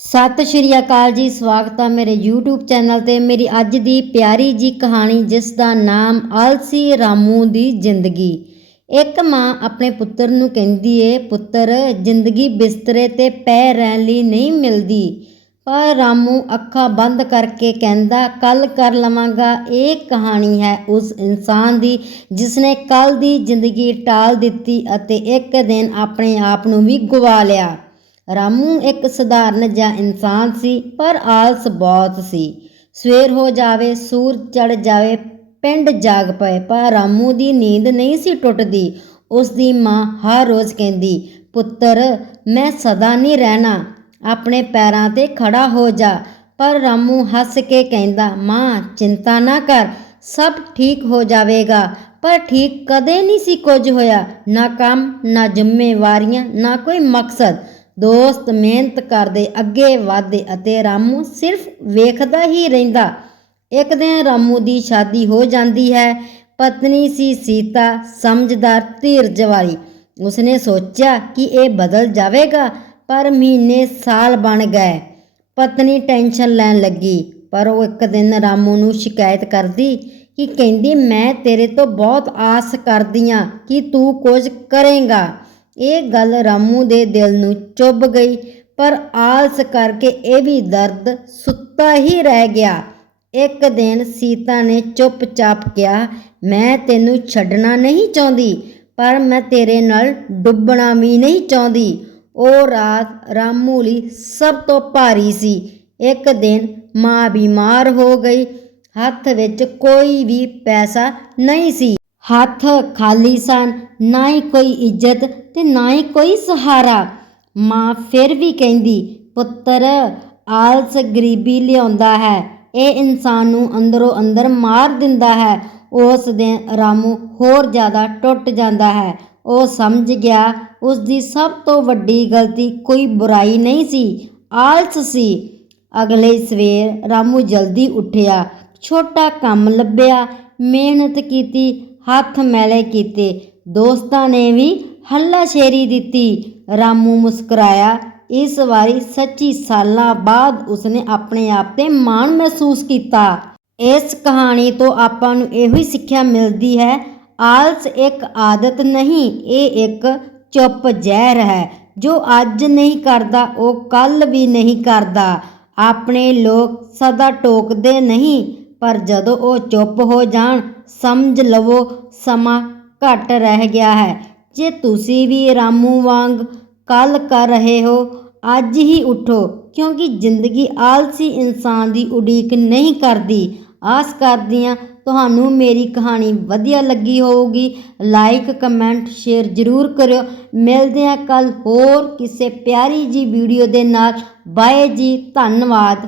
ਸਤਿ ਸ਼੍ਰੀ ਅਕਾਲ ਜੀ, ਸਵਾਗਤ ਹੈ ਮੇਰੇ YouTube ਚੈਨਲ ਤੇ। ਮੇਰੀ ਅੱਜ ਦੀ ਪਿਆਰੀ ਜੀ ਕਹਾਣੀ, ਜਿਸ ਦਾ ਨਾਮ ਆਲਸੀ ਰਾਮੂ ਦੀ ਜ਼ਿੰਦਗੀ। ਇੱਕ ਮਾਂ ਆਪਣੇ ਪੁੱਤਰ ਨੂੰ ਕਹਿੰਦੀ ਏ, ਪੁੱਤਰ, ਜ਼ਿੰਦਗੀ ਬਿਸਤਰੇ ਤੇ ਪੈ ਰਹਿਣ ਲਈ ਨਹੀਂ ਮਿਲਦੀ। ਪਰ ਰਾਮੂ ਅੱਖਾਂ ਬੰਦ ਕਰਕੇ ਕਹਿੰਦਾ ਕੱਲ ਕਰ ਲਵਾਂਗਾ। ਇਹ ਕਹਾਣੀ ਹੈ ਉਸ ਇਨਸਾਨ ਦੀ, ਜਿਸਨੇ ਕੱਲ ਦੀ ਜ਼ਿੰਦਗੀ ਟਾਲ ਦਿੱਤੀ ਅਤੇ ਇੱਕ ਦਿਨ ਆਪਣੇ ਆਪ ਨੂੰ ਵੀ ਗਵਾ ਲਿਆ। ਰਾਮੂ ਇੱਕ ਸਧਾਰਨ ਜਿਹਾ ਇਨਸਾਨ ਸੀ, ਪਰ ਆਲਸ ਬਹੁਤ ਸੀ। ਸਵੇਰ ਹੋ ਜਾਵੇ ਸੂਰਜ ਚੜ ਜਾਵੇ, ਪਿੰਡ ਜਾਗ ਪਏ, ਪਰ ਰਾਮੂ ਦੀ ਨੀਂਦ ਨਹੀਂ ਸੀ ਟੁੱਟਦੀ। ਉਸ ਦੀ ਮਾਂ ਹਰ ਰੋਜ਼ ਕਹਿੰਦੀ, ਪੁੱਤਰ, ਮੈਂ ਸਦਾ ਨਹੀਂ ਰਹਿਣਾ। ਆਪਣੇ ਪੈਰਾਂ ਤੇ ਖੜਾ ਹੋ ਜਾ। ਪਰ ਰਾਮੂ ਹੱਸ ਕੇ ਕਹਿੰਦਾ, ਮਾਂ, ਚਿੰਤਾ ਨਾ ਕਰ, ਸਭ ਠੀਕ ਹੋ ਜਾਵੇਗਾ। ਪਰ ਠੀਕ ਕਦੇ ਨਹੀਂ ਸੀ ਕੁਝ ਹੋਇਆ, ਨਾ ਕੰਮ, ਨਾ ਜ਼ਿੰਮੇਵਾਰੀਆਂ, ਨਾ ਕੋਈ ਮਕਸਦ। ਦੋਸਤ ਮਿਹਨਤ ਕਰਦੇ, ਅੱਗੇ ਵਧਦੇ ਅਤੇ ਰਾਮੂ ਸਿਰਫ ਵੇਖਦਾ ਹੀ ਰਹਿੰਦਾ। ਇੱਕ ਦਿਨ ਰਾਮੂ ਦੀ ਸ਼ਾਦੀ ਹੋ ਜਾਂਦੀ ਹੈ। ਪਤਨੀ ਸੀ ਸੀਤਾ, ਸਮਝਦਾਰ ਧੀਰਜ ਵਾਲੀ ਉਸਨੇ ਸੋਚਿਆ ਕਿ ਇਹ ਬਦਲ ਜਾਵੇਗਾ, ਪਰ ਮਹੀਨੇ ਸਾਲ ਬਣ ਗਏ। ਪਤਨੀ ਟੈਨਸ਼ਨ ਲੈਣ ਲੱਗੀ, ਪਰ ਉਹ ਇੱਕ ਦਿਨ ਰਾਮੂ ਨੂੰ ਸ਼ਿਕਾਇਤ ਕਰਦੀ ਕਿ ਕਹਿੰਦੀ, ਮੈਂ ਤੇਰੇ ਤੋਂ ਬਹੁਤ ਆਸ ਕਰਦੀ ਹਾਂ ਕਿ ਤੂੰ ਕੁਝ ਕਰੇਂਗਾ। ਇਹ ਗੱਲ ਰਾਮੂ ਦੇ ਦਿਲ ਨੂੰ ਚੁੱਭ ਗਈ, ਪਰ ਆਲਸ ਕਰਕੇ ਇਹ ਵੀ ਦਰਦ ਸੁੱਤਾ ਹੀ ਰਹਿ ਗਿਆ। ਇੱਕ ਦਿਨ ਸੀਤਾ ਨੇ ਚੁੱਪਚਾਪ ਕਿਹਾ, ਮੈਂ ਤੈਨੂੰ ਛੱਡਣਾ ਨਹੀਂ ਚਾਹੁੰਦੀ, ਪਰ ਮੈਂ ਤੇਰੇ ਨਾਲ ਡੁੱਬਣਾ ਵੀ ਨਹੀਂ ਚਾਹੁੰਦੀ। ਉਹ ਰਾਤ ਰਾਮੂ ਲਈ ਸਭ ਤੋਂ ਭਾਰੀ ਸੀ। ਇੱਕ ਦਿਨ ਮਾਂ ਬਿਮਾਰ ਹੋ ਗਈ। ਹੱਥ ਵਿੱਚ ਕੋਈ ਵੀ ਪੈਸਾ ਨਹੀਂ ਸੀ। ਹੱਥ ਖਾਲੀ ਸਨ, ਨਾ ਹੀ ਕੋਈ ਇੱਜ਼ਤ ਤੇ ਨਾ ਹੀ ਕੋਈ ਸਹਾਰਾ। ਮਾਂ ਫਿਰ ਵੀ ਕਹਿੰਦੀ, ਪੁੱਤਰ, ਆਲਸ ਗਰੀਬੀ ਲਿਆਉਂਦਾ ਹੈ। ਇਹ ਇਨਸਾਨ ਨੂੰ ਅੰਦਰੋਂ ਅੰਦਰ ਮਾਰ ਦਿੰਦਾ ਹੈ। ਉਸ ਦਿਨ ਰਾਮੂ ਹੋਰ ਜ਼ਿਆਦਾ ਟੁੱਟ ਜਾਂਦਾ ਹੈ। ਉਹ ਸਮਝ ਗਿਆ, ਉਸ ਦੀ ਸਭ ਤੋਂ ਵੱਡੀ ਗਲਤੀ ਕੋਈ ਬੁਰਾਈ ਨਹੀਂ ਸੀ, ਆਲਸ ਸੀ। ਅਗਲੇ ਸਵੇਰ ਰਾਮੂ ਜਲਦੀ ਉੱਠਿਆ, ਛੋਟਾ ਕੰਮ ਲੱਭਿਆ, ਮਿਹਨਤ ਕੀਤੀ ਹੱਥ ਮੈਲੇ ਕੀਤੇ। ਦੋਸਤਾਂ ਨੇ ਵੀ ਹੱਲਾਸ਼ੇਰੀ ਦਿੱਤੀ। ਰਾਮੂ ਮੁਸਕਰਾਇਆ। ਇਸ ਵਾਰੀ ਸੱਚੀ ਸਾਲਾਂ ਬਾਅਦ ਉਸਨੇ ਆਪਣੇ ਆਪ ਤੇ ਮਾਣ ਮਹਿਸੂਸ ਕੀਤਾ। ਇਸ ਕਹਾਣੀ ਤੋਂ ਆਪਾਂ ਨੂੰ ਇਹੋ ਹੀ ਸਿੱਖਿਆ ਮਿਲਦੀ ਹੈ, ਆਲਸ ਇੱਕ ਆਦਤ ਨਹੀਂ, ਇਹ ਇੱਕ ਚੁੱਪ ਜ਼ਹਿਰ ਹੈ। ਜੋ ਅੱਜ ਨਹੀਂ ਕਰਦਾ, ਉਹ ਕੱਲ ਵੀ ਨਹੀਂ ਕਰਦਾ। ਆਪਣੇ ਲੋਕ ਸਦਾ ਟੋਕਦੇ ਨਹੀਂ। ਪਰ ਜਦੋਂ ਉਹ ਚੁੱਪ ਹੋ ਜਾਣ, ਸਮਝ ਲਵੋ ਸਮਾਂ ਘੱਟ ਰਹਿ ਗਿਆ ਹੈ। ਜੇ ਤੁਸੀਂ ਵੀ ਰਾਮੂ ਵਾਂਗ ਕੱਲ ਕਰ ਰਹੇ ਹੋ, ਅੱਜ ਹੀ ਉਠੋ, ਕਿਉਂਕਿ ਜ਼ਿੰਦਗੀ ਆਲਸੀ ਇਨਸਾਨ ਦੀ ਉਡੀਕ ਨਹੀਂ ਕਰਦੀ। ਆਸ ਕਰਦੀ ਹਾਂ ਤੁਹਾਨੂੰ ਮੇਰੀ ਕਹਾਣੀ ਵਧੀਆ ਲੱਗੀ ਹੋਊਗੀ। ਲਾਈਕ ਕਮੈਂਟ ਸ਼ੇਅਰ ਜ਼ਰੂਰ ਕਰਿਓ। ਮਿਲਦੇ ਹਾਂ ਕੱਲ ਹੋਰ ਕਿਸੇ ਪਿਆਰੀ ਜੀ ਵੀਡੀਓ ਦੇ ਨਾਲ। ਬਾਏ ਜੀ, ਧੰਨਵਾਦ।